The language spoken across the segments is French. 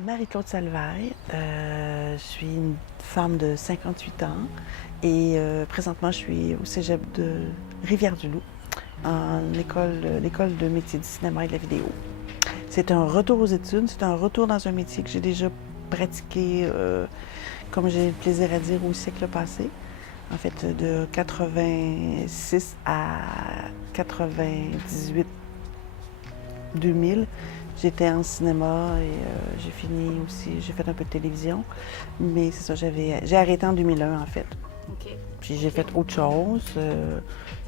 Marie-Claude Salvaille, je suis une femme de 58 ans et présentement je suis au cégep de Rivière-du-Loup, l'école de métier du cinéma et de la vidéo. C'est un retour aux études, c'est un retour dans un métier que j'ai déjà pratiqué, comme j'ai le plaisir à dire, au siècle passé. En fait, de 86 à 98 2000, j'étais en cinéma et j'ai fini aussi, j'ai fait un peu de télévision. Mais c'est ça, j'ai arrêté en 2001 en fait. OK. Puis j'ai fait autre chose,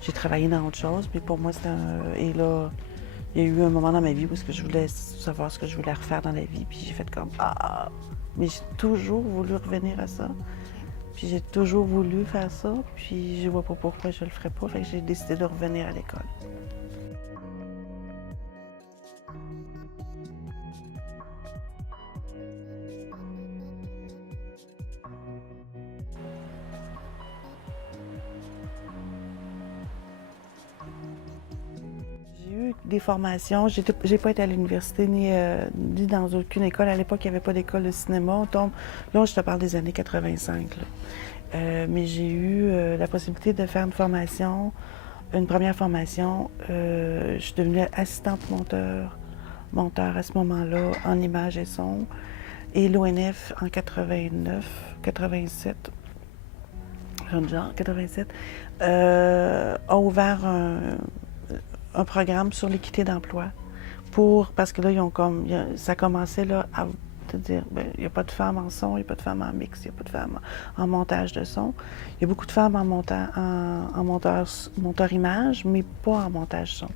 j'ai travaillé dans autre chose, mais pour moi c'était un... Et là, il y a eu un moment dans ma vie où je voulais savoir ce que je voulais refaire dans la vie, puis j'ai fait comme ah, mais j'ai toujours voulu revenir à ça. Puis j'ai toujours voulu faire ça, puis je vois pas pourquoi je le ferais pas, fait que j'ai décidé de revenir à l'école. J'ai eu des formations. J'ai pas été à l'université ni dans aucune école. À l'époque, il n'y avait pas d'école de cinéma. Là, je te parle des années 85. Là. Mais j'ai eu la possibilité de faire une formation, une première formation. Je suis devenue assistante monteur à ce moment-là en images et son. Et l'ONF en 89, 87, genre 87, a ouvert un programme sur l'équité d'emploi parce que là, ça commençait là, à te dire, il n'y a pas de femmes en son, il n'y a pas de femmes en mix, il n'y a pas de femmes en montage de son. Il y a beaucoup de femmes en monteur image, mais pas en montage son.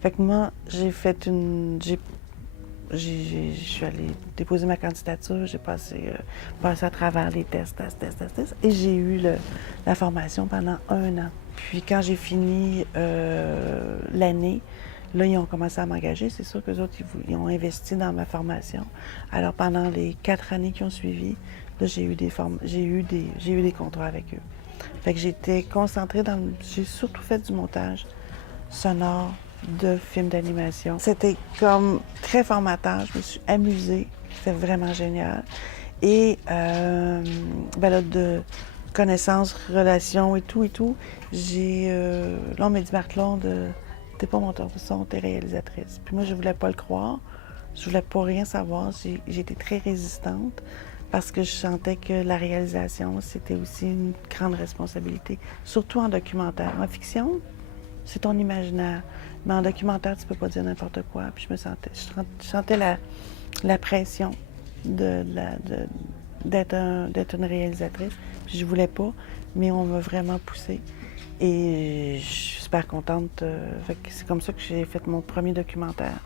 Fait que moi, je suis allée déposer ma candidature, j'ai passé à travers les tests, et j'ai eu la formation pendant 1 an. Puis quand j'ai fini l'année, là, ils ont commencé à m'engager. C'est sûr qu'eux autres, ils ont investi dans ma formation. Alors pendant les 4 années qui ont suivi, là, j'ai eu des contrats avec eux. Fait que j'étais concentrée j'ai surtout fait du montage sonore de films d'animation. C'était comme très formateur. Je me suis amusée. C'était vraiment génial. Et ben là, de connaissances, relations et tout, là, on m'a dit, Marc-Claude, t'es pas monteur de son, t'es réalisatrice. Puis moi, je voulais pas le croire. Je voulais pas rien savoir. J'ai été très résistante parce que je sentais que la réalisation, c'était aussi une grande responsabilité, surtout en documentaire. En fiction, c'est ton imaginaire. Mais en documentaire, tu peux pas dire n'importe quoi. Puis je sentais la pression d'être une réalisatrice. Puis je voulais pas, mais on m'a vraiment poussée. Et je suis super contente. C'est comme ça que j'ai fait mon premier documentaire,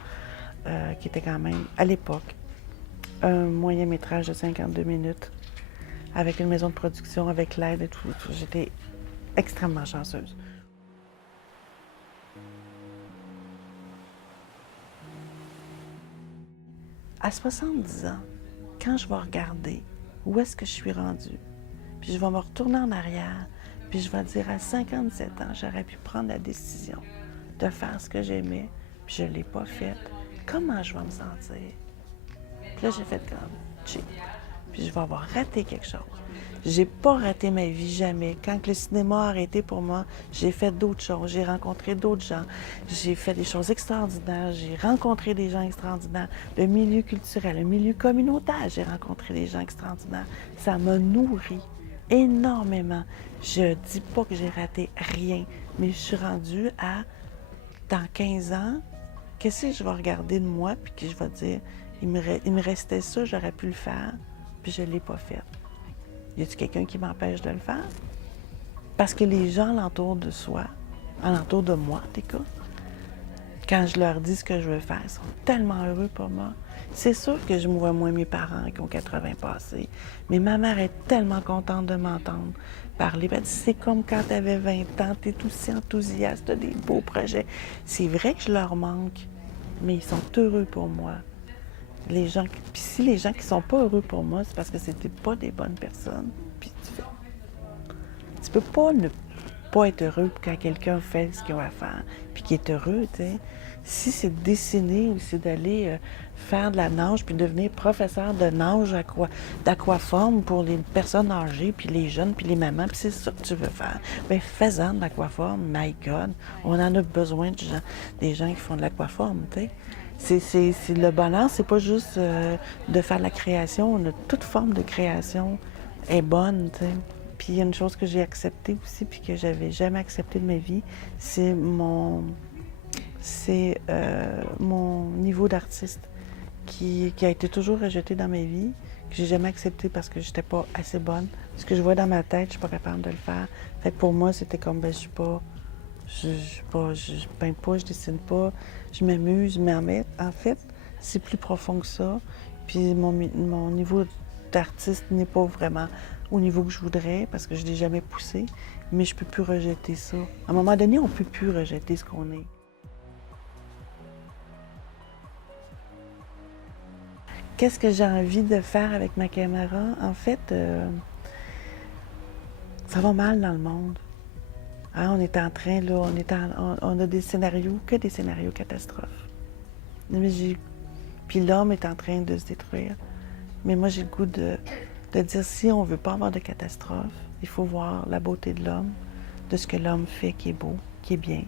qui était quand même, à l'époque, un moyen métrage de 52 minutes, avec une maison de production, avec l'aide et tout. J'étais extrêmement chanceuse. À 70 ans, quand je vais regarder où est-ce que je suis rendue, puis je vais me retourner en arrière, puis je vais dire à 57 ans, j'aurais pu prendre la décision de faire ce que j'aimais, puis je ne l'ai pas fait. Comment je vais me sentir? Puis là, j'ai fait comme cheap. Puis je vais avoir raté quelque chose. J'ai pas raté ma vie jamais. Quand le cinéma a arrêté pour moi, j'ai fait d'autres choses. J'ai rencontré d'autres gens. J'ai fait des choses extraordinaires. J'ai rencontré des gens extraordinaires. Le milieu culturel, le milieu communautaire, j'ai rencontré des gens extraordinaires. Ça m'a nourri énormément. Je dis pas que j'ai raté rien, mais je suis rendue à, dans 15 ans, qu'est-ce que je vais regarder de moi, puis que je vais dire, il me restait ça, j'aurais pu le faire, puis je ne l'ai pas fait. Y a-t-il quelqu'un qui m'empêche de le faire? Parce que les gens alentour de soi, alentour de moi, en tout cas, quand je leur dis ce que je veux faire, ils sont tellement heureux pour moi. C'est sûr que je me vois moins mes parents qui ont 80 passés, mais ma mère est tellement contente de m'entendre parler. Elle dit, c'est comme quand tu avais 20 ans, tu es aussi enthousiaste, tu as des beaux projets. C'est vrai que je leur manque, mais ils sont heureux pour moi. Puis si les gens qui sont pas heureux pour moi, c'est parce que c'était pas des bonnes personnes. Puis tu peux pas ne pas être heureux quand quelqu'un fait ce qu'il a à faire, puis qu'il est heureux, tu sais. Si c'est de dessiner ou c'est d'aller faire de la nage, puis devenir professeur de nage d'aquaforme pour les personnes âgées, puis les jeunes, puis les mamans, puis c'est ça que tu veux faire, bien, fais-en de l'aquaforme, my God. On en a besoin des gens qui font de l'aquaforme, tu sais. C'est le bonheur, c'est pas juste de faire de la création. Toute forme de création est bonne, tu sais. Puis il y a une chose que j'ai acceptée aussi, puis que j'avais jamais accepté de ma vie, c'est mon niveau d'artiste qui a été toujours rejeté dans ma vie, que j'ai jamais accepté parce que j'étais pas assez bonne. Ce que je vois dans ma tête, je suis pas capable de le faire. Fait que pour moi, c'était comme, ben, je peins pas, je dessine pas, je m'amuse, mais en fait, c'est plus profond que ça. Puis mon niveau d'artiste n'est pas vraiment au niveau que je voudrais parce que je l'ai jamais poussé, mais je peux plus rejeter ça. À un moment donné, on peut plus rejeter ce qu'on est. Qu'est-ce que j'ai envie de faire avec ma caméra? En fait, ça va mal dans le monde. Hein, on est en train, là, on a des scénarios, que des scénarios catastrophes. Puis l'homme est en train de se détruire. Mais moi, j'ai le goût de dire, si on ne veut pas avoir de catastrophe, il faut voir la beauté de l'homme, de ce que l'homme fait qui est beau, qui est bien.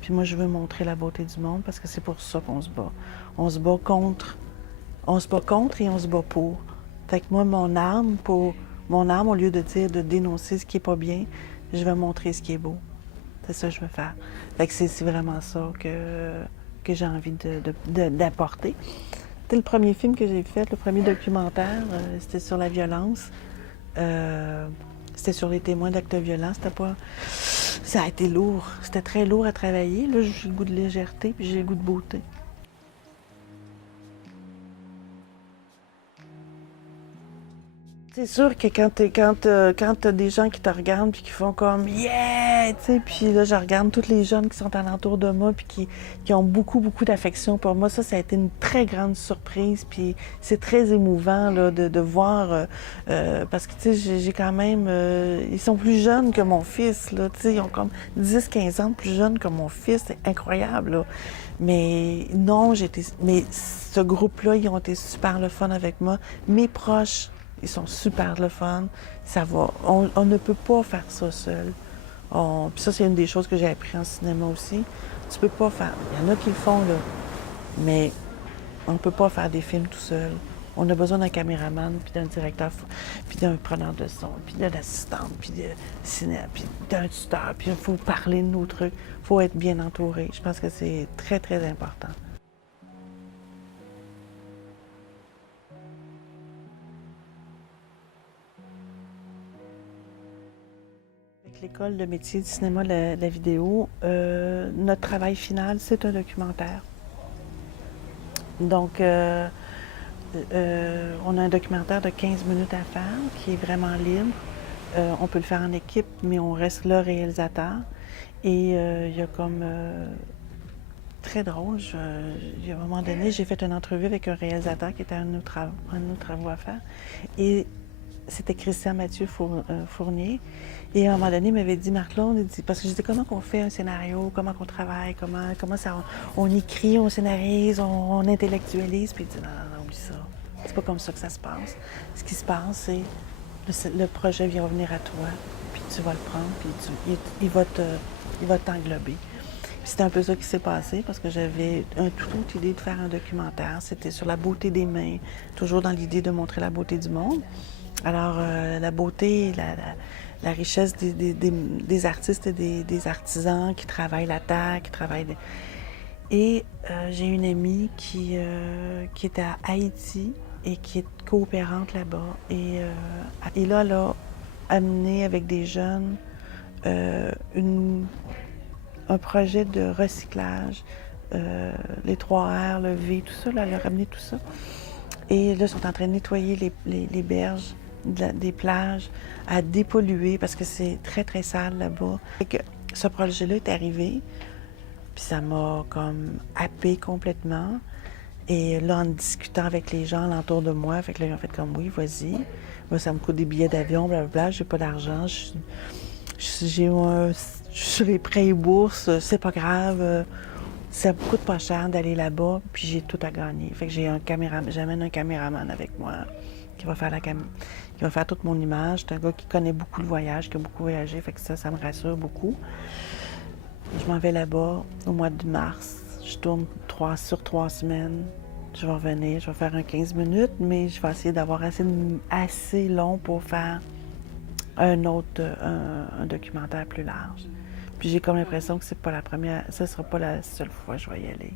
Puis moi, je veux montrer la beauté du monde parce que c'est pour ça qu'on se bat. On se bat contre et on se bat pour. Fait que moi, mon arme, au lieu de dire, de dénoncer ce qui est pas bien, je vais montrer ce qui est beau. C'est ça que je veux faire. Fait que c'est vraiment ça que j'ai envie d'apporter. C'était le premier film que j'ai fait, le premier documentaire, c'était sur la violence. C'était sur les témoins d'actes violents. Ça a été lourd. C'était très lourd à travailler. Là, j'ai le goût de légèreté, puis j'ai le goût de beauté. C'est sûr que quand t'as des gens qui te regardent puis qui font comme yeah, tu sais, puis là je regarde tous les jeunes qui sont alentour de moi puis qui ont beaucoup d'affection pour moi, ça a été une très grande surprise puis c'est très émouvant là de voir parce que tu sais j'ai quand même ils sont plus jeunes que mon fils là, tu sais ils ont comme 10-15 ans de plus jeunes que mon fils, c'est incroyable là. Mais non, mais ce groupe-là, ils ont été super le fun avec moi, mes proches. Ils sont super le fun. Ça va. On ne peut pas faire ça seul. Puis ça, c'est une des choses que j'ai appris en cinéma aussi. Tu peux pas faire. Il y en a qui le font, là. Mais on ne peut pas faire des films tout seul. On a besoin d'un caméraman, puis d'un directeur, puis d'un preneur de son, puis d'une assistante, puis de cinéma, puis d'un tuteur. Puis il faut parler de nos trucs. Il faut être bien entouré. Je pense que c'est très, très important. Avec l'école de métier du cinéma, la vidéo, notre travail final, c'est un documentaire. Donc, on a un documentaire de 15 minutes à faire qui est vraiment libre. On peut le faire en équipe, mais on reste le réalisateur. Et il y a comme... très drôle, il y a un moment donné, j'ai fait une entrevue avec un réalisateur qui était un de nos travaux à faire. Et c'était Christian Mathieu Fournier. Et à un moment donné, il m'avait dit, Marc-Claude, parce que je disais, comment on fait un scénario, comment on travaille, comment ça, on écrit, on scénarise, on intellectualise. Puis il dit, non, oublie ça. C'est pas comme ça que ça se passe. Ce qui se passe, c'est le projet vient revenir à toi, puis tu vas le prendre, puis il va t'englober. C'est un peu ça qui s'est passé parce que j'avais toute autre idée de faire un documentaire. C'était sur la beauté des mains, toujours dans l'idée de montrer la beauté du monde. Alors, la beauté, la richesse des artistes et des artisans qui travaillent la terre, qui travaillent... Et j'ai une amie qui est à Haïti et qui est coopérante là-bas. Et là, elle a amené avec des jeunes un projet de recyclage, les 3 R, le V, tout ça, là, elle a ramené tout ça. Et là, ils sont en train de nettoyer les berges des plages, à dépolluer parce que c'est très, très sale là-bas. Ce projet-là est arrivé, puis ça m'a comme happée complètement. Et là, en discutant avec les gens alentour de moi, fait que là, ils ont fait comme oui, vas-y. Moi, ça me coûte des billets d'avion, blablabla, j'ai pas d'argent. Je suis sur les prêts et bourses, c'est pas grave. Ça me coûte pas cher d'aller là-bas, puis j'ai tout à gagner. Fait que j'amène un caméraman avec moi qui va faire qui va faire toute mon image. C'est un gars qui connaît beaucoup le voyage, qui a beaucoup voyagé, fait que ça me rassure beaucoup. Je m'en vais là-bas au mois de mars. Je tourne sur 3 semaines. Je vais revenir, je vais faire un 15 minutes, mais je vais essayer d'avoir assez long pour faire un documentaire plus large. Puis j'ai comme l'impression que c'est pas la première, ce sera pas la seule fois que je vais y aller.